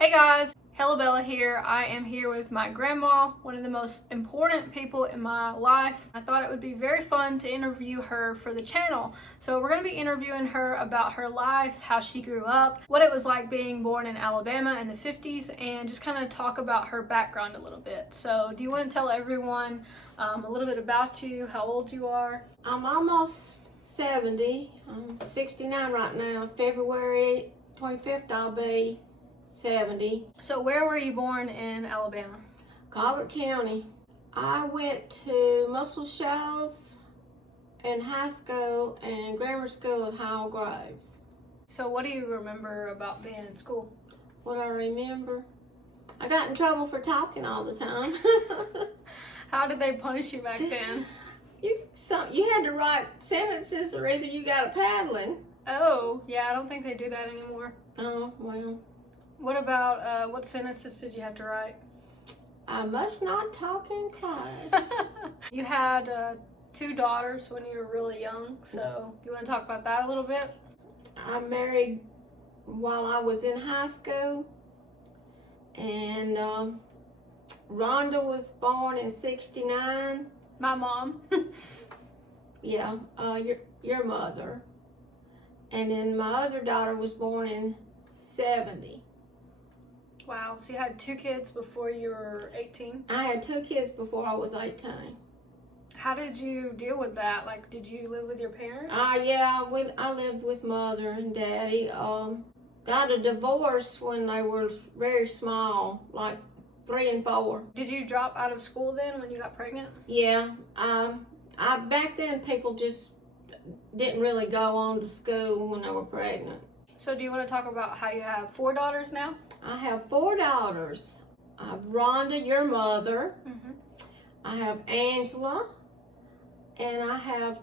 Hey guys, Hella Bella here. I am here with my grandma, one of the most important people in my life. I thought it would be very fun to interview her for the channel. So we're going to be interviewing her about her life, how she grew up, what it was like being born in Alabama in the 50s, and just kind of talk about her background a little bit. So do you want to tell everyone a little bit about you, how old you are? I'm almost 70. I'm 69 right now. February 25th I'll be 70. So where were you born in Alabama? Colbert County. I went to Muscle Shoals in high school and grammar school at Howell Graves. So what do you remember about being in school? What I remember? I got in trouble for talking all the time. How did they punish you back then? You had to write sentences or either you got a paddling. Oh, yeah, I don't think they do that anymore. Oh, well. What about, what sentences did you have to write? I must not talk in class. You had 2 daughters when you were really young, so you want to talk about that a little bit? I married while I was in high school, and Rhonda was born in 69. My mom. Yeah, your mother. And then my other daughter was born in 70. Wow, so you had 2 kids before you were 18? I had 2 kids before I was 18. How did you deal with that? Like, did you live with your parents? Yeah, I lived with mother and daddy. Got a divorce when they were very small, like 3 and 4. Did you drop out of school then when you got pregnant? Yeah, back then people just didn't really go on to school when they were pregnant. So do you want to talk about how you have 4 daughters now? I have 4 daughters. I have Rhonda, your mother. Mm-hmm. I have Angela, and I have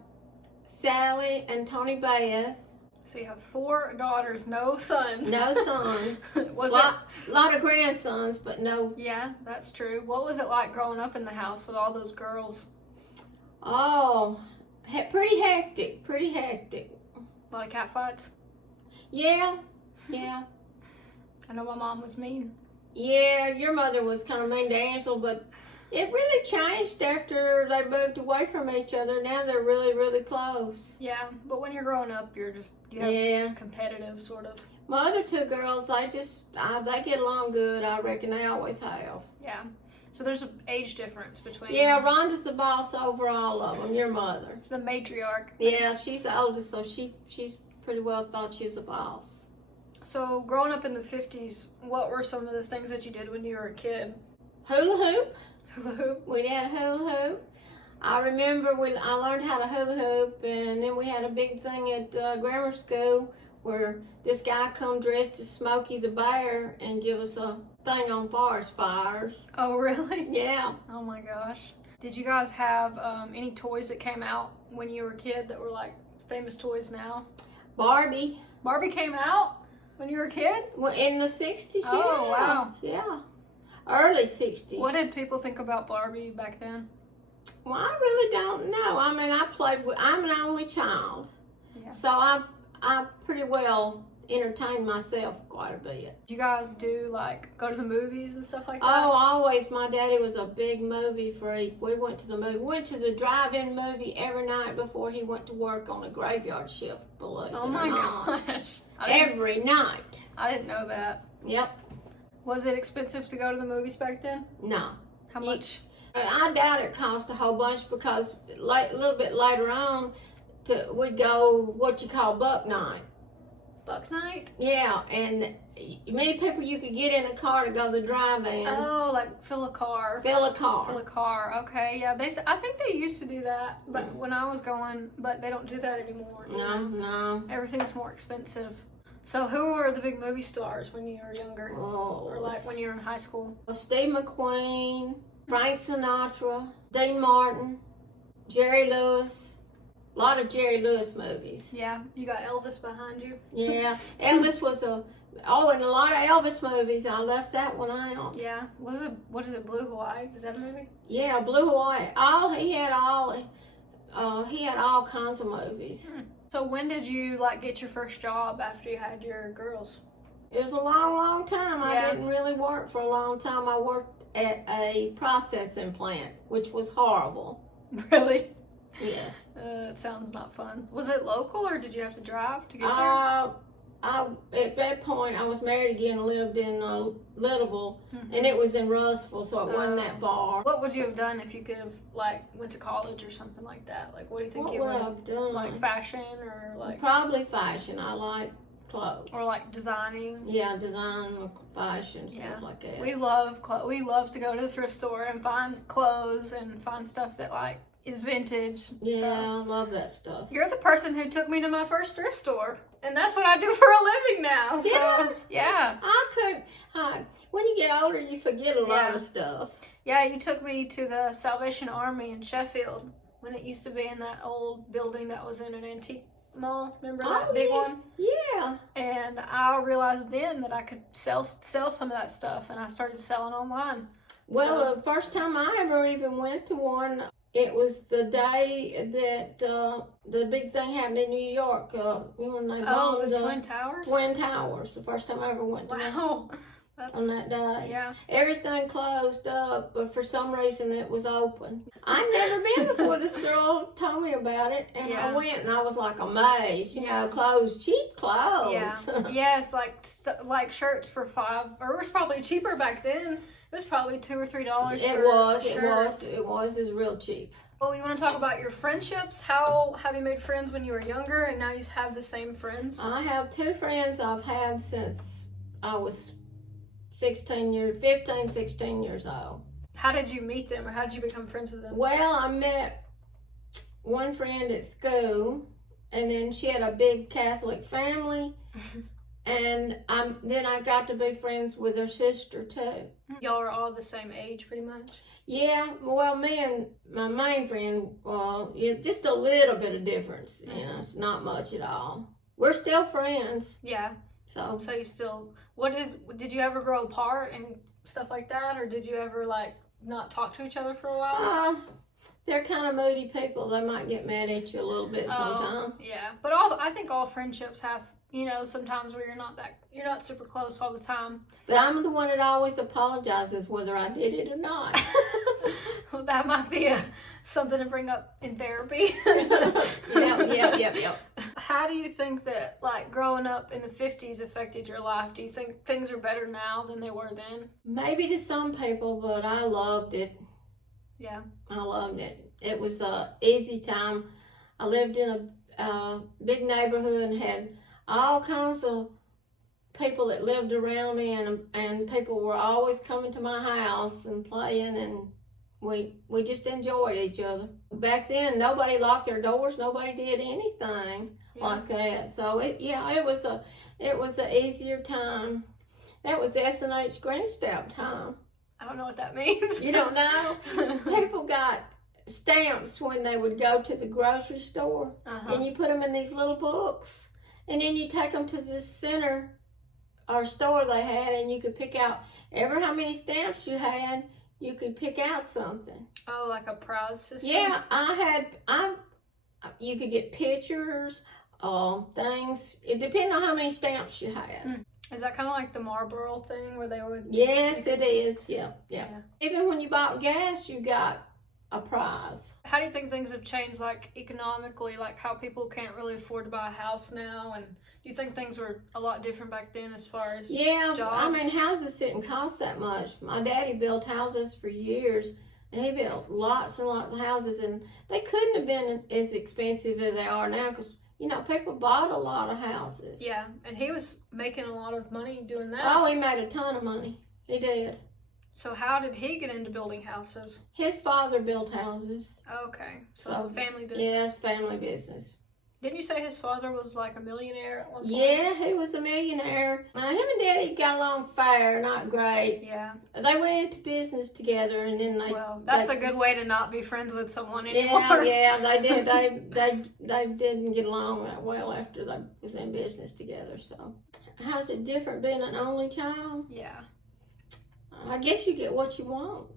Sally and Tony Beth. So you have 4 daughters, no sons. No sons. Was a lot of grandsons, but no. Yeah, that's true. What was it like growing up in the house with all those girls? Oh, pretty hectic. Pretty hectic. A lot of cat fights? Yeah. I know my mom was mean. Yeah, your mother was kind of mean to Angela, but it really changed after they moved away from each other. Now they're really, really close. Yeah, but when you're growing up, you have competitive sort of. My other 2 girls, they get along good. I reckon they always have. Yeah. So there's an age difference between. Yeah, Rhonda's the boss over all of them. Your mother. It's the matriarch. Yeah, she's the oldest, so she's pretty well thought she's the boss. So growing up in the 50s, what were some of the things that you did when you were a kid? Hula hoop. Hula hoop. We had hula hoop. I remember I learned how to hula hoop, and then we had a big thing at grammar school where this guy come dressed as Smokey the Bear and give us a thing on forest fires. Oh, really? Yeah. Oh my gosh. Did you guys have any toys that came out when you were a kid that were like famous toys now? Barbie. Barbie came out when you were a kid? Well, in the 60s, Oh, yeah. wow. Yeah. Early 60s. What did people think about Barbie back then? Well, I really don't know. I mean, I'm an only child. Yeah. So I pretty well entertained myself quite a bit. Did you guys go to the movies and stuff like that? Oh, always. My daddy was a big movie freak. We went to the movie. We went to the drive-in movie every night before he went to work on a graveyard shift, believe it Oh or my not. gosh. Every night. I didn't know that. Yep. Was it expensive to go to the movies back then? No. How much? I doubt it cost a whole bunch because a little bit later on, we'd go what you call buck night. Buck night? Yeah, and many people you could get in a car to go to the drive-in. Oh, like fill a car. Fill a car. Fill a car. Okay, yeah. I think they used to do that, but when I was going, but they don't do that anymore. No. Everything's more expensive. So who were the big movie stars when you were younger? Or like when you were in high school? Steve McQueen, Frank Sinatra, Dean Martin, Jerry Lewis. A lot of Jerry Lewis movies. Yeah, you got Elvis behind you. Yeah, Elvis was and a lot of Elvis movies. I left that one out. Yeah, what is it, Blue Hawaii? Is that a movie? Yeah, Blue Hawaii. He had all kinds of movies. So when did you get your first job after you had your girls? It was a long, long time. I Yeah. didn't really work for a long time. I worked at a processing plant, which was horrible. Really? Yes. It sounds not fun. Was it local or did you have to drive to get there? At that point, I was married again and lived in Littleville, Mhm. and it was in Russellville, so it wasn't that far. What would you have done if you could have like went to college or something like that? Like, what do you think What you would would I have have done? like fashion or like Probably fashion. I like clothes. or like designing? Yeah, design, fashion, stuff Yeah. like that. We love we love to go to the thrift store and find clothes and find stuff that like is vintage. Yeah, So. I love that stuff. You're the person who took me to my first thrift store, and that's what I do for a living now. Did So I? yeah, When you get older, you forget a lot Yeah. of stuff. yeah. You took me to the Salvation Army in Sheffield when it used to be in that old building that was in an antique mall. Remember that big yeah. one? Yeah. And I realized then that I could sell some of that stuff, and I started selling online. Well, So- the first time I ever even went to one, it was the day that the big thing happened in New York. When they Oh, bombed the Twin Towers. Twin Towers. The first time I ever went to one Wow, that's on that day. yeah. Everything closed up, but for some reason it was open. I'd never been before. This girl told me about it, and Yeah. I went, and I was like amazed. You Yeah. know, clothes, cheap clothes. Yeah, yes, like shirts for $5, or it was probably cheaper back then. It was probably $2 or $3. It for was. a It shirt. was. It was. It was real cheap. Well, you want to talk about your friendships? How have you made friends when you were younger, and now you have the same friends? I have two friends I've had since I was 15, 16 years old. How did you meet them, or how did you become friends with them? Well, I met one friend at school, and then she had a big Catholic family, and then I got to be friends with her sister too. Y'all are all the same age, pretty much. Yeah, well, me and my main friend, yeah, just a little bit of difference. You know, it's not much at all. We're still friends, Yeah. so. So you still, did you ever grow apart and stuff like that, or did you ever like not talk to each other for a while? They're kind of moody people. They might get mad at you a little bit sometimes. Yeah, but I think all friendships have, sometimes where you're not super close all the time. But I'm the one that always apologizes whether I did it or not. Well, that might be something to bring up in therapy. Yep. How do you think that like growing up in the 50s affected your life? Do you think things are better now than they were then? Maybe to some people, but I loved it. Yeah. I loved it. It was a easy time. I lived in a big neighborhood and had all kinds of people that lived around me, and people were always coming to my house and playing, and we just enjoyed each other. Back then, nobody locked their doors. Nobody did anything like that. So it was a easier time. That was S&H Green Stamp time. I don't know what that means. You don't know? People got stamps when they would go to the grocery store, and you put them in these little books, and then you take them to the center or store they had, and you could pick out ever how many stamps you had. You could pick out something. Oh, like a prize system? Yeah, you could get pictures, things. It depended on how many stamps you had. Is that kind of like the Marlboro thing where they would? Yes, it is. Yeah. Yeah. Even when you bought gas, you got a prize. How do you think things have changed, like economically, like how people can't really afford to buy a house now? And do you think things were a lot different back then as far as Yeah, jobs? I mean, houses didn't cost that much. My daddy built houses for years, and he built lots and lots of houses, and they couldn't have been as expensive as they are now because, people bought a lot of houses. Yeah, and he was making a lot of money doing that. Oh, he made a ton of money. He did. So how did he get into building houses? His father built houses. Okay, so it's a family business. Yes, family business. Didn't you say his father was like a millionaire at one point? Yeah, he was a millionaire. Him and Daddy got along fair, not great. Yeah. They went into business together, and then That's a good way to not be friends with someone anymore. Yeah, they did. They didn't get along that well after they was in business together. So, how's it different being an only child? Yeah. I guess you get what you want.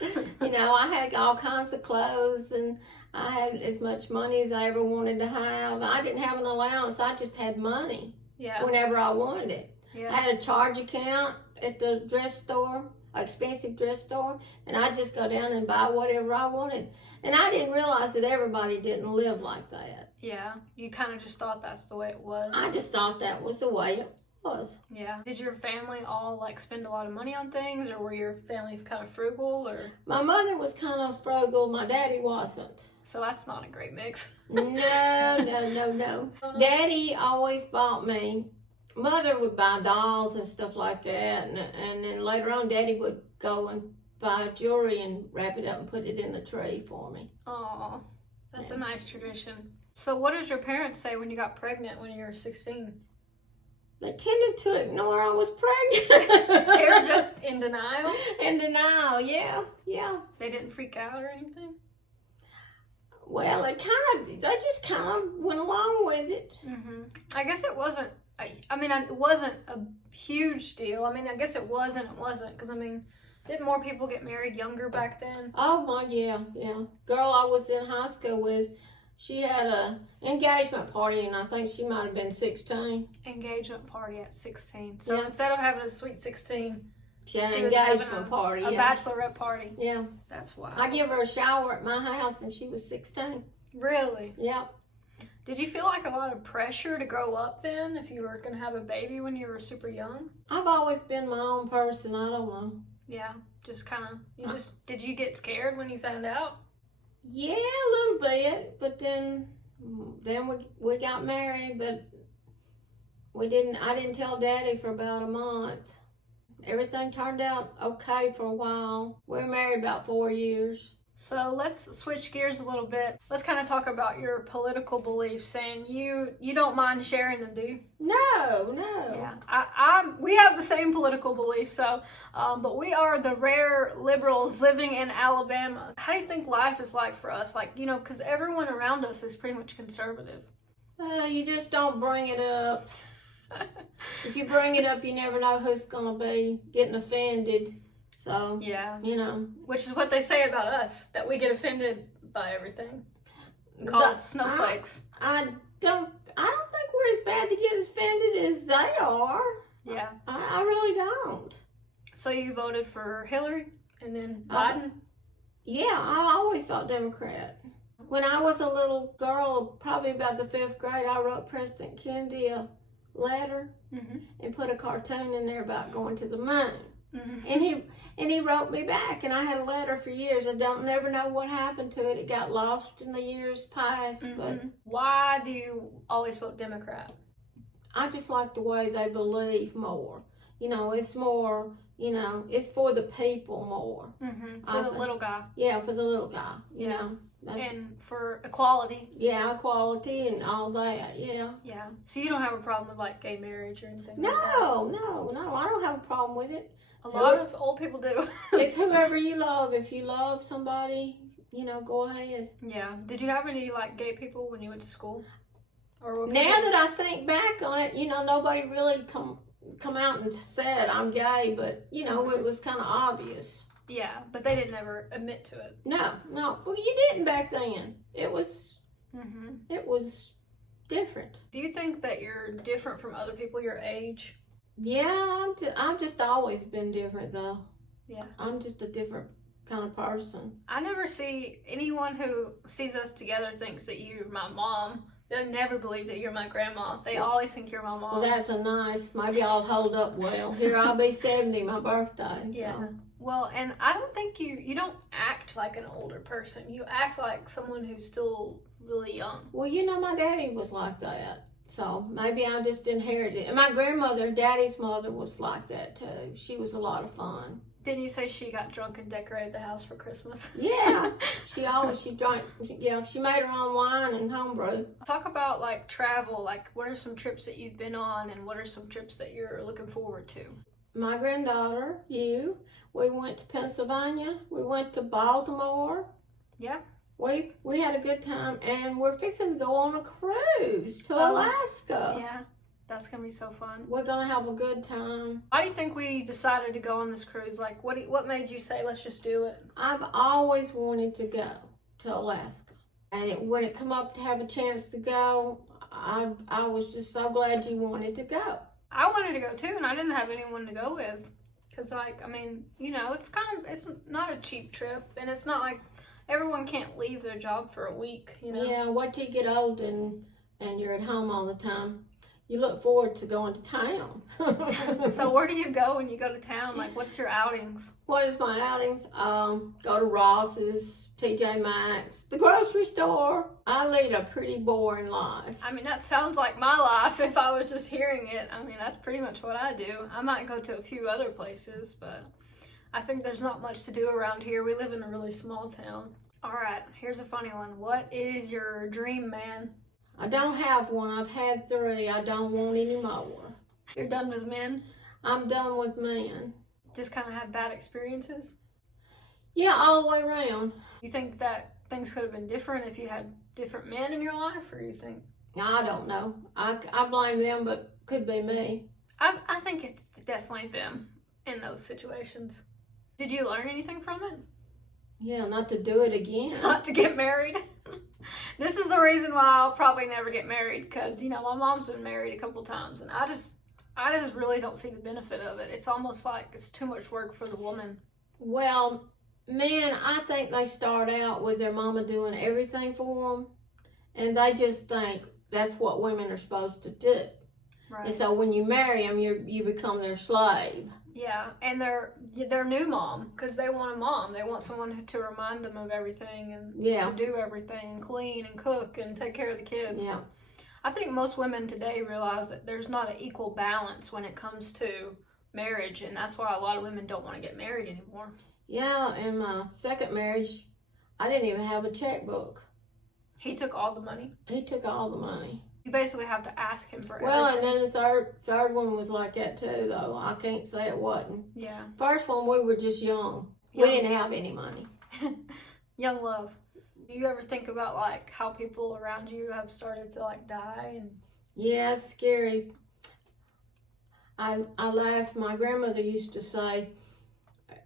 I had all kinds of clothes, and I had as much money as I ever wanted to have. I didn't have an allowance. I just had money. Yeah. whenever I wanted it. I Yeah. had a charge account at the dress store, an expensive dress store, and I'd just go down and buy whatever I wanted. And I didn't realize that everybody didn't live like that. Yeah. You kind of just thought that's the way it was. I just thought that was the way it was. Yeah. Did your family all like spend a lot of money on things, or were your family kind of frugal, or? My mother was kind of frugal. My daddy wasn't. So that's not a great mix. No. Daddy always bought me. Mother would buy dolls and stuff like that, and then later on, Daddy would go and buy jewelry and wrap it up and put it in the tree for me. Oh, that's a nice tradition. So what did your parents say when you got pregnant when you were 16? They tended to ignore I was pregnant. They were just in denial? In denial, yeah. They didn't freak out or anything? Well, they just kind of went along with it. Mm-hmm. I guess it wasn't, it wasn't a huge deal. I mean, I guess it was and it wasn't, because, didn't more people get married younger back then? Oh, my, yeah. Girl I was in high school with, she had a engagement party, and I think she might have been 16. Engagement party at 16. So Yeah. instead of having a sweet 16, She had she an was having engagement party, a yeah. bachelorette party. Yeah. That's wild. I give her a shower at my house, and she was 16. Really? Yep. Did you feel like a lot of pressure to grow up then if you were going to have a baby when you were super young? I've always been my own person. I don't know. Yeah, just kind of, did you get scared when you found out? Yeah, a little bit, but then we got married, but I didn't tell Daddy for about a month. Everything turned out okay for a while. We were married about 4 years. So let's switch gears a little bit. Let's kind of talk about your political beliefs, and you don't mind sharing them, do you? No. Yeah, we have the same political beliefs, so, but we are the rare liberals living in Alabama. How do you think life is like for us? Like, because everyone around us is pretty much conservative. You just don't bring it up. If you bring it up, you never know who's gonna be getting offended. So, yeah, which is what they say about us, that we get offended by everything. Call us snowflakes. I don't think we're as bad to get offended as they are. Yeah. I really don't. So you voted for Hillary and then Biden? Yeah, I always thought Democrat. When I was a little girl, probably about the 5th grade, I wrote President Kennedy a letter and put a cartoon in there about going to the moon. Mm-hmm. And he wrote me back, and I had a letter for years. I never know what happened to it. It got lost in the years past. Mm-hmm. But why do you always vote Democrat? I just like the way they believe more. It's more. It's for the people more. Mm-hmm. For the little guy. Yeah, for the little guy. And for equality. Yeah, equality and all that. Yeah. Yeah. So you don't have a problem with like gay marriage or anything? No. I don't have a problem with it. A lot of old people do. It's whoever you love. If you love somebody, go ahead. Yeah. Did you have any like gay people when you went to school? Or now that I think back on it, nobody really come out and said I'm gay, but it was kind of obvious. Yeah, but they didn't ever admit to it. No. Well, you didn't back then. It was different. Do you think that you're different from other people your age? Yeah, I've just always been different, though. Yeah. I'm just a different kind of person. I never see anyone who sees us together thinks that you're my mom. They never believe that you're my grandma. They always think you're my mom. Well, that's maybe I'll hold up well. Here, I'll be 70, my birthday. Yeah. So. Well, and I don't think you don't act like an older person. You act like someone who's still really young. Well, my daddy was like that. So maybe I just inherited it. And my grandmother, Daddy's mother, was like that too. She was a lot of fun. Didn't you say she got drunk and decorated the house for Christmas? Yeah. she drank, she made her own wine and homebrew. Talk about like travel, like what are some trips that you've been on and what are some trips that you're looking forward to? My granddaughter, we went to Pennsylvania. We went to Baltimore. Yeah. We had a good time, and we're fixing to go on a cruise to Alaska. Yeah, that's going to be so fun. We're going to have a good time. Why do you think we decided to go on this cruise? Like, what made you say, let's just do it? I've always wanted to go to Alaska. And when it come up to have a chance to go, I was just so glad you wanted to go. I wanted to go too, and I didn't have anyone to go with. Because, like, I mean, you know, it's not a cheap trip, and it's not like everyone can't leave their job for a week, you know? Yeah, wait till you get old and you're at home all the time. You look forward to going to town. So where do you go when you go to town? Like, what's your outings? What is my outings? Go to Ross's, TJ Maxx, the grocery store. I lead a pretty boring life. I mean, that sounds like my life if I was just hearing it. I mean, that's pretty much what I do. I might go to a few other places, but I think there's not much to do around here. We live in a really small town. All right, here's a funny one. What is your dream man? I don't have one. I've had 3. I don't want any more. You're done with men? I'm done with men. Just kind of had bad experiences? Yeah, all the way around. You think that things could have been different if you had different men in your life, or you think? I don't know. I blame them, but could be me. I think it's definitely them in those situations. Did you learn anything from it? Yeah, not to do it again. Not to get married? This is the reason why I'll probably never get married, because, you know, my mom's been married a couple times, and I just really don't see the benefit of it. It's almost like it's too much work for the woman. Well, men, I think they start out with their mama doing everything for them, and they just think that's what women are supposed to do. Right. And so when you marry them, you become their slave. Yeah, and their new mom, because they want a mom. They want someone to remind them of everything and Yeah. to do everything, and clean and cook and take care of the kids. Yeah. I think most women today realize that there's not an equal balance when it comes to marriage, and that's why a lot of women don't want to get married anymore. Yeah, in my second marriage, I didn't even have a checkbook. He took all the money. He took all the money. You basically have to ask him for Well, everything. and then the third one was like that too, though. I can't say it wasn't. Yeah. First one, we were just young. We Young. didn't have any money. Young love. Do you ever think about, like, how people around you have started to, like, die? And Yeah, it's scary. I laugh. My grandmother used to say,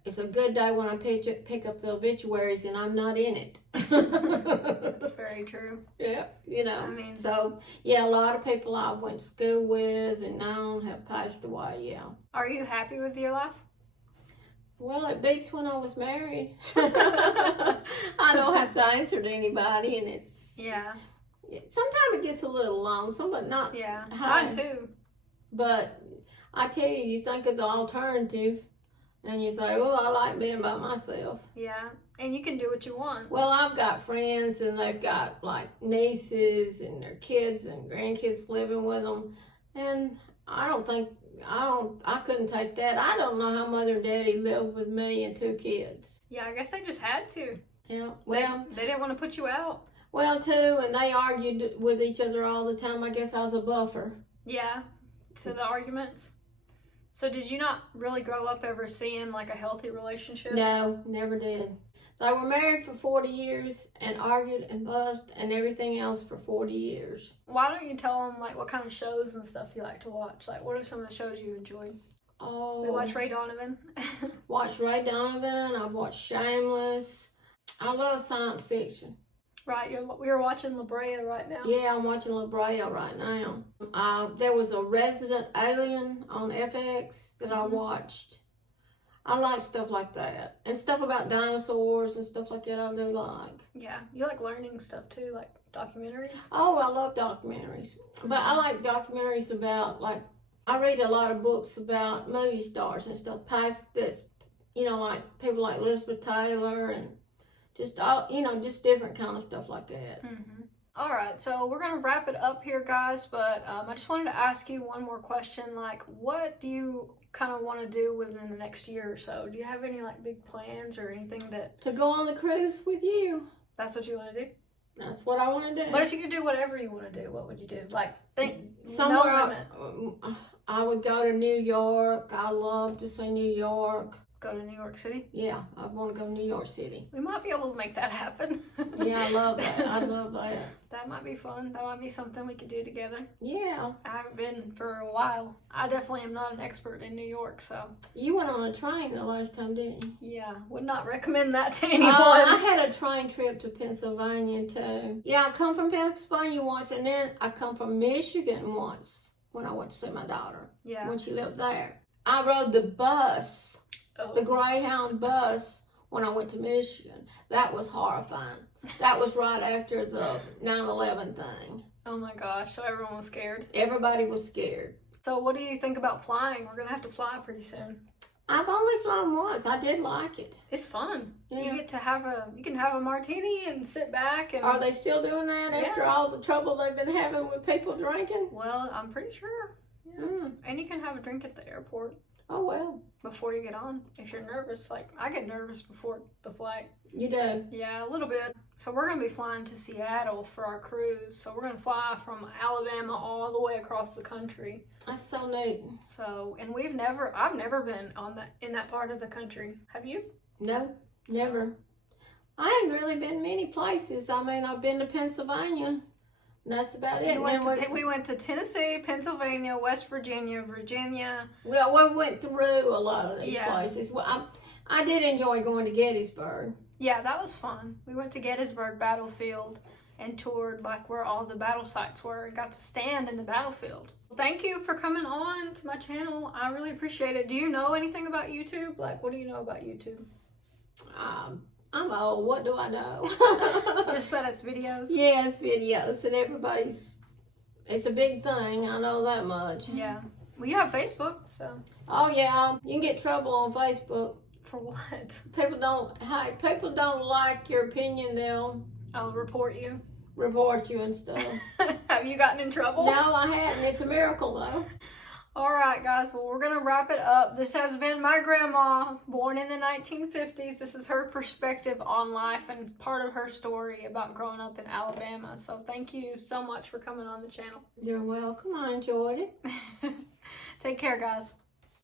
"It's a good day when I pick up the obituaries and I'm not in it." that's very true. Yeah, you know. I mean, so yeah, a lot of people I went to school with and known have passed away. Yeah. Are you happy with your life? Well, it beats when I was married. I don't have to answer to anybody, and it's Yeah. sometimes it gets a little lonesome, but not. Yeah. Hi. Mine too. But I tell you, you think of the alternative, and you say, "Oh, I like being by myself." Yeah. And you can do what you want. Well, I've got friends, and they've got like nieces and their kids and grandkids living with them, and I couldn't take that. I don't know how mother and daddy lived with me and 2 kids. Yeah, I guess they just had to. Yeah, well, They didn't want to put you out. well, too, and they argued with each other all the time. I guess I was a buffer. Yeah. To the arguments. So did you not really grow up ever seeing, like, a healthy relationship? No, never did. They were married for 40 years and argued and fussed and everything else for 40 years. Why don't you tell them, like, what kind of shows and stuff you like to watch? Like, what are some of the shows you enjoyed? Oh, We watch Ray Donovan. watched Ray Donovan. I've watched Shameless. I love science fiction. Right, we are watching La Brea right now. Yeah, I'm watching La Brea right now. There was a Resident Alien on FX that I watched. I like stuff like that. And stuff about dinosaurs and stuff like that I do like. Yeah, you like learning stuff too, like documentaries? Oh, I love documentaries. But I like documentaries about, like, I read a lot of books about movie stars and stuff past this, you know, like people like Elizabeth Taylor and just all, you know, just different kind of stuff like that. Mm-hmm. All right, so we're going to wrap it up here, guys, but I just wanted to ask you one more question. Like, what do you kind of want to do within the next year or so? Do you have any, like, big plans or anything To go on the cruise with you. that's what you want to do? That's what I want to do. But if you could do whatever you want to do, what would you do? Like, think Somewhere no limit. I would go to New York. I love to see New York. Go to New York City? Yeah, I want to go to New York City. We might be able to make that happen. Yeah, I love that. I love that. That might be fun. That might be something we could do together. Yeah. I haven't been for a while. I definitely am not an expert in New York, so. You went on a train the last time, didn't you? Yeah, would not recommend that to anyone. I had a train trip to Pennsylvania too. Yeah, I come from Pennsylvania once, and then I come from Michigan once when I went to see my daughter Yeah. when she lived there. I rode the bus, the Greyhound bus, when I went to Michigan. That was horrifying. That was right after the 9/11 thing. Oh my gosh, so everyone was scared. Everybody was scared. So what do you think about flying? We're gonna have to fly pretty soon. I've only flown once. I did like it. It's fun. Yeah. You can have a martini and sit back and. Are they still doing that after all the trouble they've been having with people drinking? Well, I'm pretty sure. Yeah. Mm. And you can have a drink at the airport Oh, well. before you get on if you're nervous. Like I get nervous before the flight. You do. Yeah, a little bit. So we're gonna be flying to Seattle for our cruise. So we're gonna fly from Alabama all the way across the country. That's so neat. So, and I've never been in that part of the country. Have you? No, never. I haven't really been many places. I mean, I've been to Pennsylvania, and that's about it. We went to Tennessee, Pennsylvania, West Virginia, Virginia. Well, we went through a lot of these Yeah. places. Well, I did enjoy going to Gettysburg. Yeah, that was fun. We went to Gettysburg Battlefield and toured like where all the battle sites were and got to stand in the battlefield. Thank you for coming on to my channel. I really appreciate it. Do you know anything about YouTube? Like, what do you know about YouTube? I'm old. What do I know? Just that it's videos? Yeah, it's videos, and it's a big thing. I know that much. Yeah. Well, you have Facebook, so. Oh yeah, you can get trouble on Facebook. For what? People don't like your opinion. They'll I'll report you. report you and stuff. Have you gotten in trouble? No, I hadn't. It's a miracle though. All right, guys. Well, we're going to wrap it up. This has been my grandma, born in the 1950s. This is her perspective on life and part of her story about growing up in Alabama. So thank you so much for coming on the channel. You're welcome. I enjoyed it. Take care, guys.